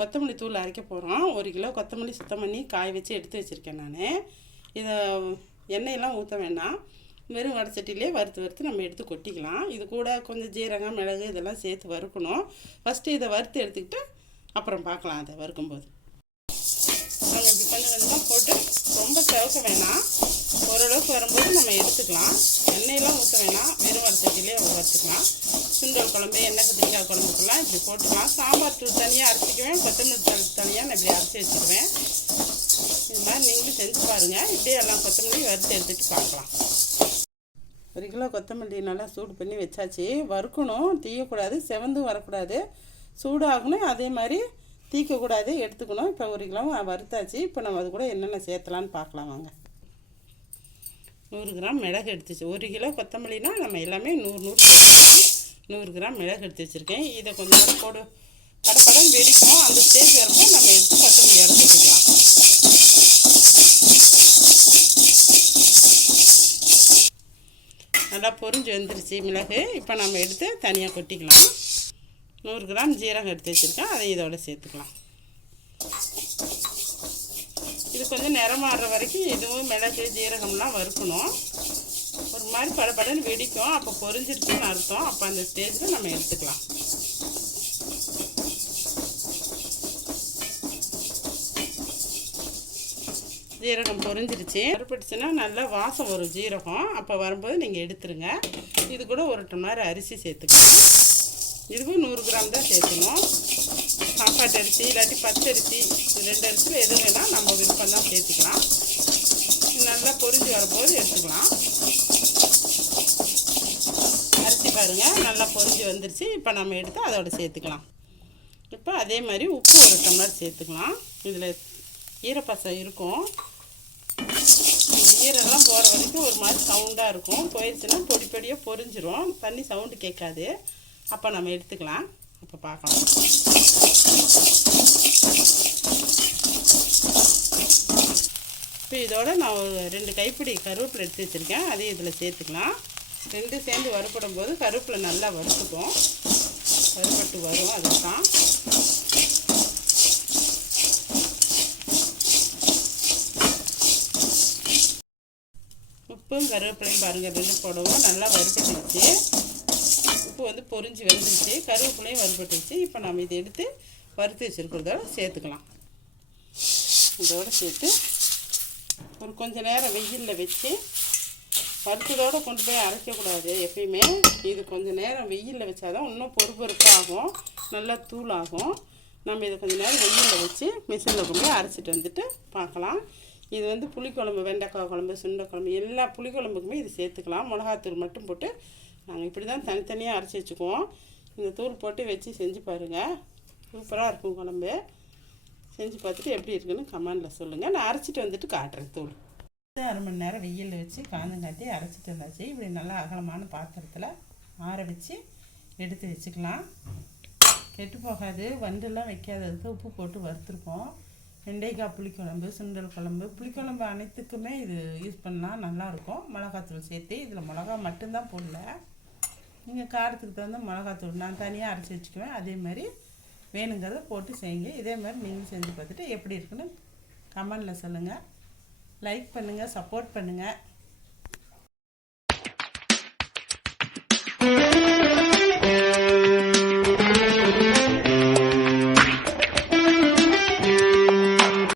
கொத்தமல்லி தூள் அரைக்க போகிறோம் ஒரு கிலோ கொத்தமல்லி சுத்தம் பண்ணி காய வச்சு எடுத்து வச்சுருக்கேன் நான். இதை எண்ணெயெல்லாம் ஊற்ற வேண்டாம். வெறும் வடச்சட்டிலே வறுத்து வறுத்து நம்ம எடுத்து கொட்டிக்கலாம். இது கூட கொஞ்சம் ஜீரகம் மிளகு இதெல்லாம் சேர்த்து வறுக்கணும். ஃபஸ்ட்டு இதை வறுத்து எடுத்துக்கிட்டு அப்புறம் பார்க்கலாம் அதை வறுக்கும்போது. நாங்கள் இப்படி கொஞ்சம் கொஞ்சமாக போட்டு ரொம்ப சிவக்க வேணாம். ஓரளவுக்கு வரும்போது நம்ம எடுத்துக்கலாம். எண்ணெயெலாம் ஊற்ற வேணாம். வெறும் வடச்சட்டிலே வறுத்துக்கலாம் சுண்டல் குழம்பு எண்ணெய் கத்திரிக்காய் குழம்புக்கெல்லாம் இப்படி போட்டுக்கலாம். சாம்பார் தூள் தனியாக அரைச்சிக்குவேன். கொத்தமல்லி தூள் தனியாக நான் இப்படி அரைச்சி வச்சுக்குவேன். இது மாதிரி நீங்களும் செஞ்சு பாருங்கள் இப்படியே எல்லாம் கொத்தமல்லி வறுத்து எடுத்துகிட்டு பார்க்கலாம். ஒரு கிலோ கொத்தமல்லி நல்லா சூடு பண்ணி வச்சாச்சு. வறுக்கணும். தீயக்கூடாது. செவந்தும் வரக்கூடாது. சூடாகணும். அதே மாதிரி தீக்கக்கூடாது. எடுத்துக்கணும். இப்போ ஒரு கிலோ வறுத்தாச்சு. இப்போ நம்ம அது கூட என்னென்ன சேர்த்தலான்னு பார்க்கலாம் வாங்க. நூறு கிராம் மிளகு எடுத்துச்சு ஒரு கிலோ கொத்தமல்லினா நம்ம எல்லாமே நூறு நூறு நூறு கிராம் மிளகு எடுத்து வச்சுருக்கேன். இதை கொஞ்சம் போடு படப்படம் வெடிக்கும். அந்த ஸ்டேஜ் வரப்போ நம்ம எடுத்து கொத்தமல்லியோட சேர்த்துக்கலாம் நல்லா பொரிஞ்சு வந்துருச்சு மிளகு. இப்போ நம்ம எடுத்து தனியாக கொட்டிக்கலாம். நூறு கிராம் ஜீரகம் எடுத்து வச்சுருக்கேன். அதை இதோட சேர்த்துக்கலாம். இது கொஞ்சம் நிறமாறுற வரைக்கும் இதுவும் மிளகு ஜீரகம்லாம் வறுக்கணும். ஒரு மாதிரி படப்படன்னு வெடிக்கும். அப்போ பொரிஞ்சிருச்சுன்னு அர்த்தம். அப்போ அந்த ஸ்டேஜில் நம்ம எடுத்துக்கலாம். ஜீரகம் பொரிஞ்சிருச்சு. பொரிப்பிடுச்சுன்னா நல்லா வாசம் வரும் ஜீரகம். அப்போ வரும்போது நீங்கள் எடுத்துருங்க. இது கூட ஒரு டம்ளர் அரிசி சேர்த்துக்கலாம். இதுவும் நூறு கிராம் தான் சேர்த்துணும் சாப்பாட்டு அரிசி இல்லாட்டி பச்சரிசி ரெண்டு அரிசியில் எது வேணால் நம்ம சேர்த்துக்கலாம் இது நல்லா பொரிஞ்சு வரும்போது எடுத்துக்கலாம். அரிசி பாருங்கள் நல்லா பொரிஞ்சு வந்துருச்சு. இப்போ நம்ம எடுத்து அதோட சேர்த்துக்கலாம். இப்போ அதே மாதிரி உப்பு ஒரு டம்ளர் சேர்த்துக்கலாம். இதில் ஈரப்பசம் இருக்கும். ஈரெல்லாம் போகிற வரைக்கும் ஒரு மாதிரி சவுண்டாக இருக்கும். போயிடுச்சுன்னா பொடி பொடியாக பொரிஞ்சிரும். தண்ணி சவுண்டு கேட்காது. அப்போ நம்ம எடுத்துக்கலாம். இப்போ பார்க்கலாம் இப்போ இதோட நான் ஒரு ரெண்டு கைப்பிடி கருவேப்பிலை எடுத்து வச்சுருக்கேன். அதையும் இதில் சேர்த்துக்கலாம். ரெண்டு சேர்ந்து வறுப்படும் போது கருவேப்பிலை நல்லா வறுத்துக்கும். வறுபட்டு வரும் அதுதான். தான் உப்பும் கருவேப்பிலையும் பாருங்கள் ரெண்டு போடவும் நல்லா வறுபட்டுருச்சு. உப்பு வந்து பொரிஞ்சு வந்துருச்சு கருவேப்பிலையும் வறுபட்டுருச்சு. இப்போ நம்ம இதை எடுத்து வறுத்து வச்சுருக்கிறதோட சேர்த்துக்கலாம். இதோடு சேர்த்து ஒரு கொஞ்ச நேரம் வெயிலில் வச்சு பருத்ததோடு கொண்டு போய் அரைக்கக்கூடாது எப்பயுமே. இது கொஞ்சம் நேரம் வெயிலில் வச்சாதான் இன்னும் பொறுப்பொறுப்பாகும் நல்லா ஆகும் நம்ம இதை கொஞ்சம் நேரம் வெயிலில் வச்சு மிஷினில் கொண்டு போய் அரைச்சிட்டு வந்துட்டு பார்க்கலாம். இது வந்து புளிக்குழம்பு வெண்டைக்காய் குழம்பு சுண்டை குழம்பு எல்லா புளிக்குழம்புக்குமே இது சேர்த்துக்கலாம். மிளகாத்தூள் மட்டும் போட்டு நாங்கள் இப்படி தான் தனித்தனியாக அரைச்சி வச்சுக்குவோம். இந்த தூள் போட்டு வச்சு செஞ்சு பாருங்கள் சூப்பராக இருக்கும் குழம்பு. செஞ்சு பார்த்துட்டு எப்படி இருக்குன்னு கமெண்டில் சொல்லுங்கள் நான் அரைச்சிட்டு வந்துட்டு காட்டுறேன் தூள். அரை மணி நேரம் வெயிலில் வச்சு காந்தங்காட்டி அரைச்சிட்டு வந்தாச்சு. இப்படி நல்லா அகலமான பாத்திரத்தில் ஆற வச்சு எடுத்து வச்சுக்கலாம். கெட்டு போகாது. வண்டெல்லாம் வைக்காததுக்கு உப்பு போட்டு வறுத்துருக்கோம். வெண்டைக்காய் புளிக்குழம்பு சுண்டல் குழம்பு புளிக்குழம்பு அனைத்துக்குமே இது யூஸ் பண்ணால் நல்லாயிருக்கும் மிளகாத்தூள் சேர்த்து. இதில் மிளகா மட்டும்தான் போடல. நீங்கள் காரத்துக்கு தகுந்த மிளகாத்தூள் நான் தனியாக அரைச்சி வச்சுக்குவேன். அதே மாதிரி வேணுங்கிறத போட்டு செய்யுங்க. இதே மாதிரி நீங்களும் செஞ்சு பார்த்துட்டு எப்படி இருக்குன்னு கமெண்டில் சொல்லுங்கள் லைக் பண்ணுங்கள் சப்போர்ட் பண்ணுங்கள்